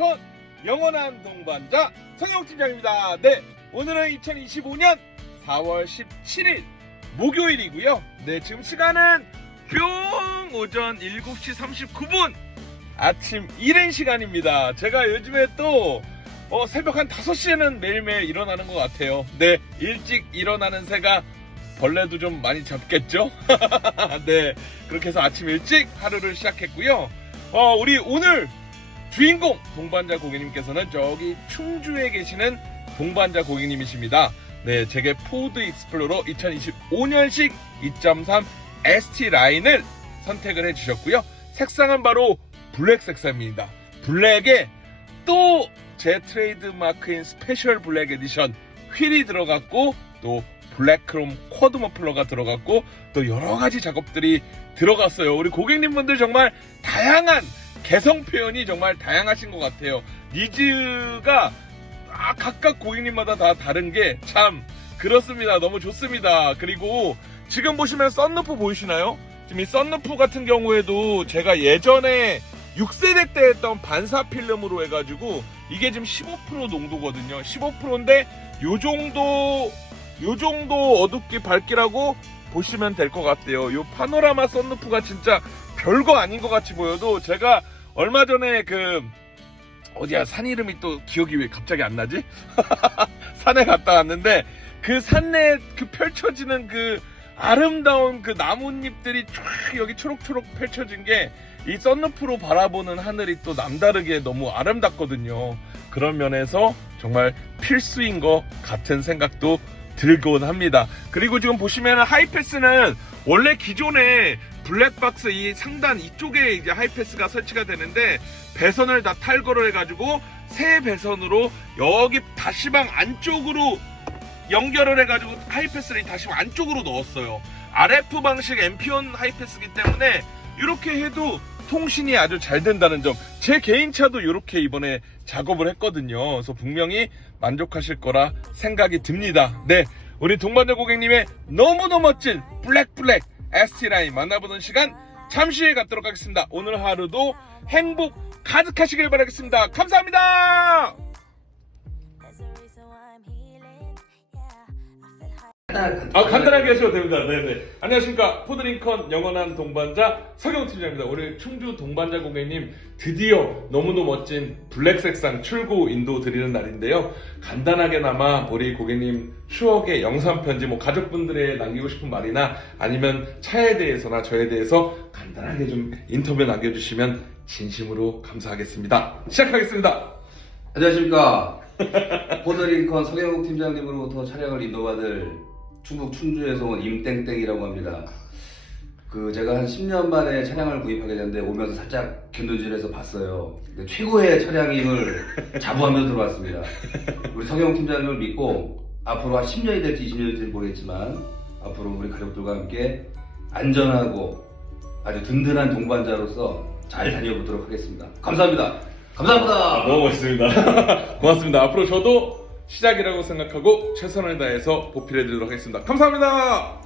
포드링컨 영원한 동반자 성영 팀장입니다. 네, 오늘은 2025년 4월 17일 목요일이고요. 네, 지금 시간은 뿅 오전 7시 39분 아침 이른 시간입니다. 제가 요즘에 또 어, 새벽 한 5시에는 매일매일 일어나는 것 같아요. 네, 일찍 일어나는 새가 벌레도 좀 많이 잡겠죠? 네, 그렇게 해서 아침 일찍 하루를 시작했고요. 어, 우리 오늘 주인공 동반자 고객님께서는 저기 충주에 계시는 동반자 고객님이십니다. 네, 제게 포드 익스플로러 2025년식 2.3 ST 라인을 선택을 해주셨고요. 색상은 바로 블랙 색상입니다. 블랙에 또 제 트레이드 마크인 스페셜 블랙 에디션 휠이 들어갔고 또 블랙 크롬 쿼드 머플러가 들어갔고 또 여러 가지 작업들이 들어갔어요. 우리 고객님분들 정말 다양한 개성 표현이 정말 다양하신 것 같아요. 니즈가 아, 각각 고객님마다 다 다른 게 참 그렇습니다. 너무 좋습니다. 그리고 지금 보시면 썬루프 보이시나요? 지금 이 썬루프 같은 경우에도 제가 예전에 6세대 때 했던 반사 필름으로 해가지고 이게 지금 15% 농도거든요. 15%인데 요 정도 요 정도 어둡기 밝기라고 보시면 될 것 같아요. 요 파노라마 썬루프가 진짜 별거 아닌 것 같이 보여도 제가 얼마 전에 그 어디야 산 이름이 또 기억이 왜 갑자기 안 나지? 산에 갔다 왔는데 그 산내 그 펼쳐지는 그 아름다운 그 나뭇잎들이 쫙 여기 초록초록 펼쳐진 게 이 썬루프로 바라보는 하늘이 또 남다르게 너무 아름답거든요. 그런 면에서 정말 필수인 것 같은 생각도 들곤 합니다. 그리고 지금 보시면 하이패스는 원래 기존에 블랙박스 이 상단 이쪽에 이제 하이패스가 설치가 되는데 배선을 다 탈거를 해가지고 새 배선으로 여기 다시방 안쪽으로 연결을 해가지고 하이패스를 다시방 안쪽으로 넣었어요. RF 방식 앰피온 하이패스기 때문에 이렇게 해도 통신이 아주 잘 된다는 점. 제 개인 차도 이렇게 이번에 작업을 했거든요. 그래서 분명히 만족하실 거라 생각이 듭니다. 네. 우리 동반자 고객님의 너무너무 멋진 블랙블랙 ST라인 만나보는 시간 잠시 후에 갖도록 하겠습니다. 오늘 하루도 행복 가득하시길 바라겠습니다. 감사합니다! 아, 간단하게 하셔도 됩니다. 네네. 안녕하십니까. 포드링컨 영원한 동반자 서경 팀장입니다. 오늘 충주 동반자 고객님 드디어 너무너무 멋진 블랙 색상 출고 인도 드리는 날인데요. 간단하게나마 우리 고객님 추억의 영상 편지, 뭐 가족분들에 남기고 싶은 말이나 아니면 차에 대해서나 저에 대해서 간단하게 좀 인터뷰 남겨주시면 진심으로 감사하겠습니다. 시작하겠습니다. 안녕하십니까. 포드링컨 서경욱 팀장님으로부터 차량을 인도받을 충북 충주에서 온 임땡땡이라고 합니다. 그 제가 한 10년 만에 차량을 구입하게 됐는데 오면서 살짝 견도질해서 봤어요. 근데 최고의 차량임을 자부하면서 들어왔습니다. 우리 서경욱 팀장님을 믿고 앞으로 한 10년이 될지 20년이 될지 모르겠지만 앞으로 우리 가족들과 함께 안전하고 아주 든든한 동반자로서 잘 다녀보도록 하겠습니다. 감사합니다. 감사합니다. 너무 멋있습니다. 고맙습니다. 앞으로 저도 시작이라고 생각하고 최선을 다해서 보필해드리도록 하겠습니다. 감사합니다.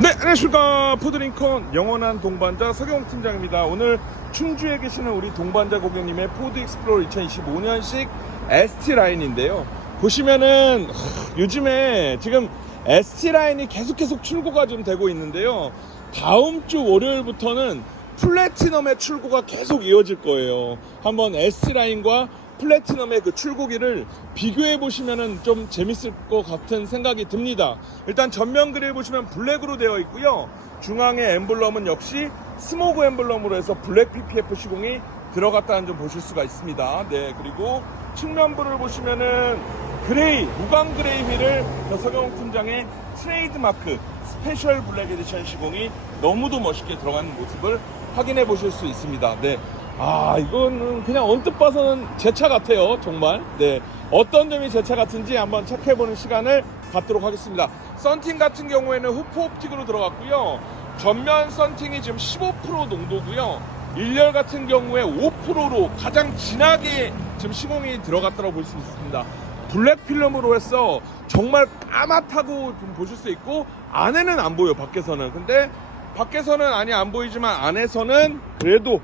네, 안녕하십니까. 포드링컨 영원한 동반자 서경 팀장입니다. 오늘 충주에 계시는 우리 동반자 고객님의 포드 익스플로러 2025년식 ST 라인인데요. 보시면은 하, 요즘에 지금 ST 라인이 계속 계속 출고가 좀 되고 있는데요. 다음 주 월요일부터는 플래티넘의 출고가 계속 이어질 거예요. 한번 ST 라인과 플래티넘의 그 출고기를 비교해 보시면은 좀 재밌을 것 같은 생각이 듭니다. 일단 전면 그릴 보시면 블랙으로 되어 있고요. 중앙의 엠블럼은 역시 스모그 엠블럼으로 해서 블랙 PPF 시공이 들어갔다는 점 보실 수가 있습니다. 네, 그리고 측면부를 보시면은 그레이, 무광 그레이 휠을 서경 팀장의 트레이드 마크 스페셜 블랙 에디션 시공이 너무도 멋있게 들어가는 모습을 확인해 보실 수 있습니다. 네. 아, 이거는 그냥 언뜻 봐서는 제 차 같아요. 정말. 네. 어떤 점이 제 차 같은지 한번 체크해 보는 시간을 갖도록 하겠습니다. 썬팅 같은 경우에는 후프 옵틱으로 들어갔고요. 전면 썬팅이 지금 15% 농도고요. 일렬 같은 경우에 5%로 가장 진하게 지금 시공이 들어갔다고 볼 수 있습니다. 블랙 필름으로 해서 정말 까맣다고 좀 보실 수 있고 안에는 안 보여 밖에서는. 근데 밖에서는 아니 안 보이지만 안에서는 그래도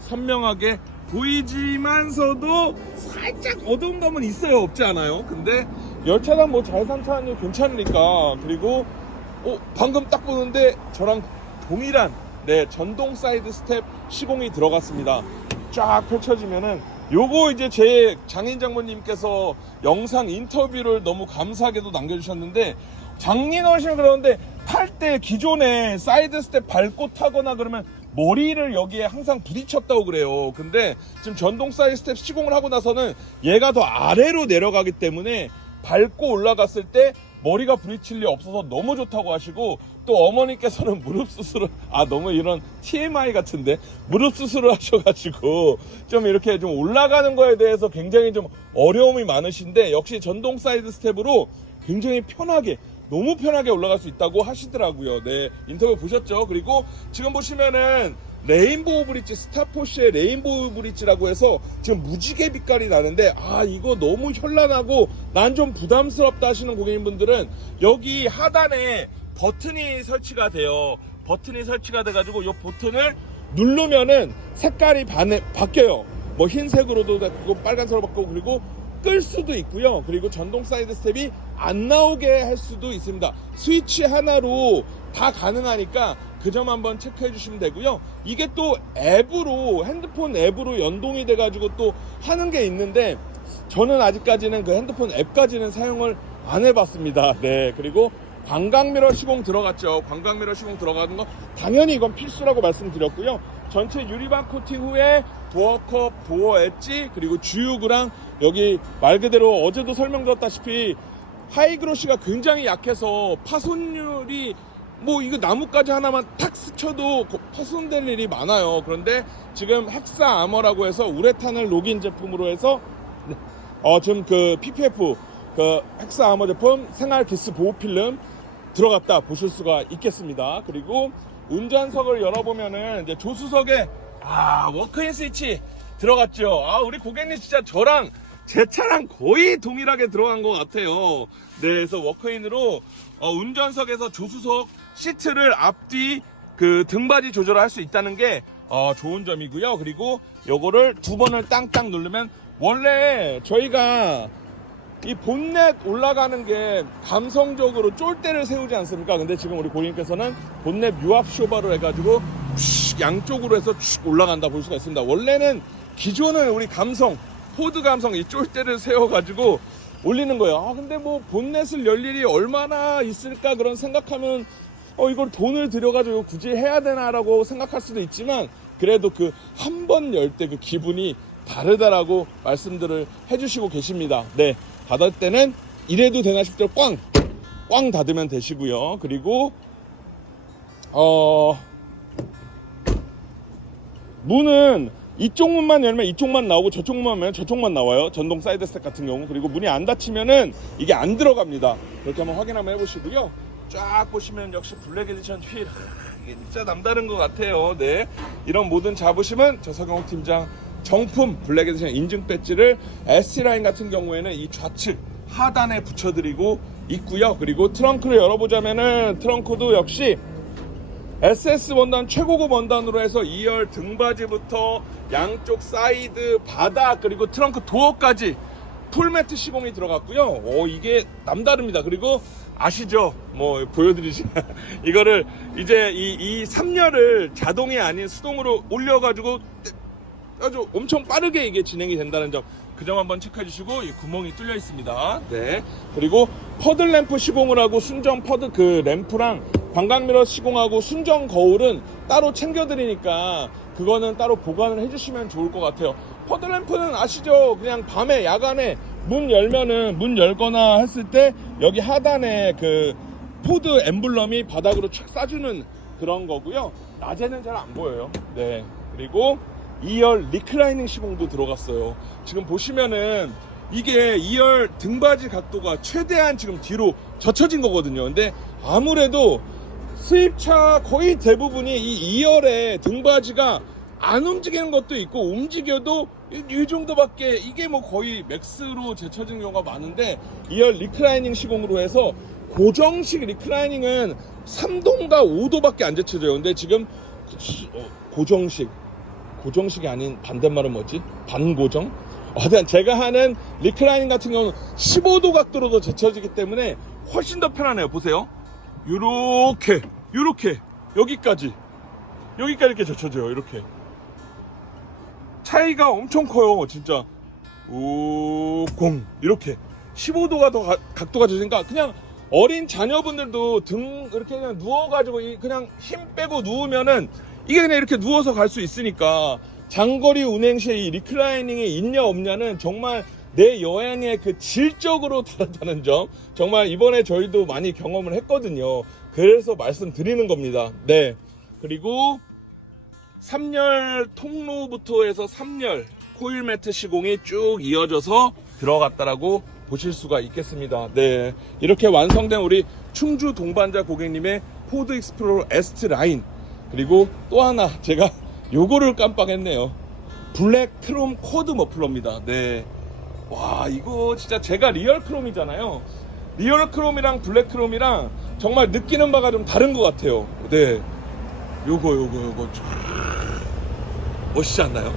선명하게 보이지만서도 살짝 어두운 감은 있어요. 없지 않아요? 근데 열차단 뭐 잘산차하니 괜찮으니까. 그리고 어, 방금 딱 보는데 저랑 동일한 네 전동 사이드 스텝 시공이 들어갔습니다. 쫙 펼쳐지면은 요거 이제 제 장인 장모님께서 영상 인터뷰를 너무 감사하게도 남겨주셨는데 장인 어르신 그러는데 탈 때 기존에 사이드 스텝 밟고 타거나 그러면 머리를 여기에 항상 부딪혔다고 그래요. 근데 지금 전동 사이드 스텝 시공을 하고 나서는 얘가 더 아래로 내려가기 때문에 밟고 올라갔을 때 머리가 부딪힐 리 없어서 너무 좋다고 하시고 또 어머니께서는 무릎 수술을 아 너무 이런 TMI 같은데 무릎 수술을 하셔가지고 좀 이렇게 좀 올라가는 거에 대해서 굉장히 좀 어려움이 많으신데 역시 전동 사이드 스텝으로 굉장히 편하게 너무 편하게 올라갈 수 있다고 하시더라고요. 네 인터뷰 보셨죠? 그리고 지금 보시면은 레인보우 브릿지 스타포시의 레인보우 브릿지라고 해서 지금 무지개 빛깔이 나는데 아 이거 너무 현란하고 난 좀 부담스럽다 하시는 고객님분들은 여기 하단에 버튼이 설치가 돼요. 버튼이 설치가 돼가지고 이 버튼을 누르면은 색깔이 반에 바뀌어요. 뭐 흰색으로도 바꾸고 빨간색으로 바꾸고 그리고 끌 수도 있고요 그리고 전동 사이드 스텝이 안 나오게 할 수도 있습니다 스위치 하나로 다 가능하니까 그 점 한번 체크해 주시면 되고요. 이게 또 앱으로 핸드폰 앱으로 연동이 돼 가지고 또 하는 게 있는데 저는 아직까지는 그 핸드폰 앱까지는 사용을 안 해봤습니다. 네 그리고 관광미러 시공 들어갔죠. 관광미러 시공 들어가는 거 당연히 이건 필수라고 말씀드렸고요. 전체 유리방 코팅 후에 도어컵, 도어 엣지 그리고 주유구랑 여기 말 그대로 어제도 설명드렸다시피 하이그로시가 굉장히 약해서 파손율이 뭐 이거 나뭇가지 하나만 탁 스쳐도 거- 파손될 일이 많아요. 그런데 지금 헥사 아머라고 해서 우레탄을 녹인 제품으로 해서 네, 어 지금 그 PPF 그 헥사 아머 제품 생활 기스 보호 필름 들어갔다 보실 수가 있겠습니다. 그리고 운전석을 열어보면은 이제 조수석에 아 워크인 스위치 들어갔죠. 아 우리 고객님 진짜 저랑 제 차랑 거의 동일하게 들어간 것 같아요. 네, 그래서 워크인으로 어, 운전석에서 조수석 시트를 앞뒤 그 등받이 조절을 할수 있다는 게 어, 좋은 점이고요. 그리고 요거를 두 번을 땅땅 누르면 원래 저희가 이 본넷 올라가는 게 감성적으로 쫄대를 세우지 않습니까? 근데 지금 우리 고객님께서는 본넷 유압 쇼바로 해가지고 슉 양쪽으로 해서 쭉 올라간다 볼 수가 있습니다. 원래는 기존은 우리 감성 포드 감성 이 쫄대를 세워가지고 올리는 거예요. 아 근데 뭐 본넷을 열 일이 얼마나 있을까 그런 생각하면 어 이걸 돈을 들여가지고 굳이 해야 되나라고 생각할 수도 있지만 그래도 그 한 번 열 때 그 기분이 다르다라고 말씀들을 해주시고 계십니다. 네, 닫을 때는 이래도 되나 싶도록 꽝! 꽝 닫으면 되시고요. 그리고 어 문은 이쪽 문만 열면 이쪽만 나오고 저쪽 문만 열면 저쪽만 나와요. 전동 사이드 스텝 같은 경우. 그리고 문이 안 닫히면은 이게 안 들어갑니다. 그렇게 한번 확인 한번 해보시고요. 쫙 보시면 역시 블랙 에디션 휠. 진짜 남다른 것 같아요. 네. 이런 모든 잡으시면 저 서경욱 팀장 정품 블랙 에디션 인증 배지를 S라인 같은 경우에는 이 좌측 하단에 붙여드리고 있고요. 그리고 트렁크를 열어보자면은 트렁크도 역시 SS 원단 최고급 원단으로 해서 2열 등받이부터 양쪽 사이드 바닥 그리고 트렁크 도어까지 풀매트 시공이 들어갔고요. 오 이게 남다릅니다. 그리고 아시죠? 뭐 보여드리지 이거를 이제 이, 이 3열을 자동이 아닌 수동으로 올려가지고 아주 엄청 빠르게 이게 진행이 된다는 점. 그 점 한번 체크해 주시고 이 구멍이 뚫려 있습니다. 네. 그리고 퍼들 램프 시공을 하고 순정 퍼드 그 램프랑 관광미러 시공하고 순정 거울은 따로 챙겨 드리니까 그거는 따로 보관을 해 주시면 좋을 것 같아요. 퍼드 램프는 아시죠? 그냥 밤에 야간에 문 열면은 문 열거나 했을 때 여기 하단에 그 포드 엠블럼이 바닥으로 착 쏴주는 그런 거고요. 낮에는 잘 안 보여요. 네. 그리고 2열 리클라이닝 시공도 들어갔어요. 지금 보시면은 이게 2열 등받이 각도가 최대한 지금 뒤로 젖혀진 거거든요. 근데 아무래도 수입차 거의 대부분이 이 2열의 등받이가 안 움직이는 것도 있고 움직여도 이, 이 정도밖에 이게 뭐 거의 맥스로 제쳐진 경우가 많은데 2열 리클라이닝 시공으로 해서 고정식 리클라이닝은 3도인가 5도밖에 안 제쳐져요. 근데 지금 수- 어, 고정식 고정식이 아닌 반대말은 뭐지? 반고정? 어쨌든 제가 하는 리클라이닝 같은 경우는 15도 각도로도 제쳐지기 때문에 훨씬 더 편하네요. 보세요. 요렇게, 요렇게, 여기까지. 여기까지 이렇게 제쳐져요. 이렇게. 차이가 엄청 커요. 진짜. 오, 공. 이렇게. 15도가 더 가- 각도가 되니까 그냥 어린 자녀분들도 등 이렇게 그냥 누워가지고 이- 그냥 힘 빼고 누우면은 이게 그냥 이렇게 누워서 갈 수 있으니까 장거리 운행 시에 이 리클라이닝이 있냐 없냐는 정말 내 여행의 그 질적으로 다르다는 점 정말 이번에 저희도 많이 경험을 했거든요. 그래서 말씀드리는 겁니다. 네. 그리고 3열 통로부터 해서 3열 코일 매트 시공이 쭉 이어져서 들어갔다라고 보실 수가 있겠습니다. 네. 이렇게 완성된 우리 충주 동반자 고객님의 포드 익스플로러 에스트 라인. 그리고 또 하나 제가 요거를 깜빡했네요. 블랙 크롬 코드 머플러입니다. 네. 와, 이거 진짜 제가 리얼 크롬이잖아요. 리얼 크롬이랑 블랙 크롬이랑 정말 느끼는 바가 좀 다른 것 같아요. 네. 요거, 요거, 요거. 촤. 멋있지 않나요?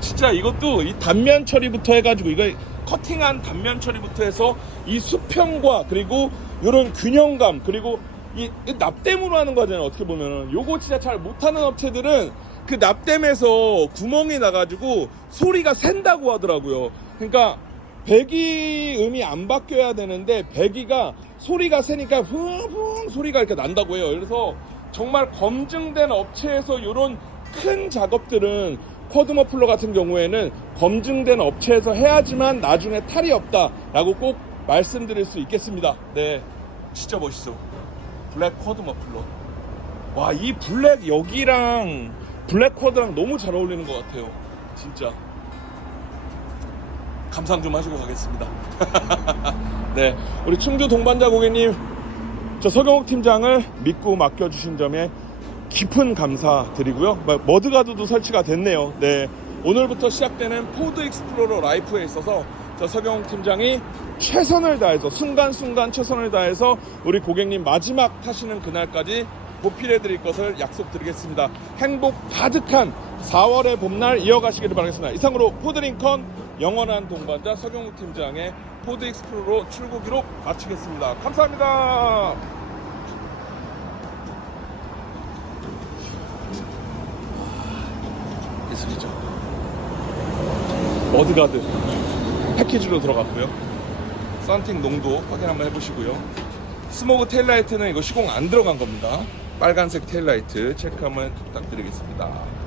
진짜 이것도 이 단면 처리부터 해가지고 이거 커팅한 단면 처리부터 해서 이 수평과 그리고 이런 균형감 그리고 이, 이 납땜으로 하는 거잖아요 어떻게 보면은 요거 진짜 잘 못하는 업체들은 그 납땜에서 구멍이 나가지고 소리가 샌다고 하더라고요 그러니까 배기 음이 안 바뀌어야 되는데 배기가 소리가 세니까 붕붕 소리가 이렇게 난다고 해요 그래서 정말 검증된 업체에서 이런 큰 작업들은 쿼드 머플러 같은 경우에는 검증된 업체에서 해야지만 나중에 탈이 없다라고 꼭 말씀드릴 수 있겠습니다. 네, 진짜 멋있어. 블랙 쿼드 머플러. 와, 이 블랙 여기랑 블랙 쿼드랑 너무 잘 어울리는 것 같아요. 진짜. 감상 좀 하시고 가겠습니다. 네, 우리 충주 동반자 고객님, 저 서경욱 팀장을 믿고 맡겨주신 점에 깊은 감사 드리고요. 뭐, 머드가드도 설치가 됐네요. 네. 오늘부터 시작되는 포드 익스플로러 라이프에 있어서 저 서경욱 팀장이 최선을 다해서 순간순간 최선을 다해서 우리 고객님 마지막 타시는 그날까지 보필해 드릴 것을 약속드리겠습니다. 행복 가득한 4월의 봄날 이어가시기를 바라겠습니다. 이상으로 포드링컨 영원한 동반자 서경욱 팀장의 포드 익스플로러 출고 기록 마치겠습니다. 감사합니다. 예술이죠. 머드가드 패키지로 들어갔고요. 썬팅 농도 확인 한번 해보시고요. 스모그 테일라이트는 이거 시공 안 들어간 겁니다. 빨간색 테일라이트 체크 한번 부탁드리겠습니다.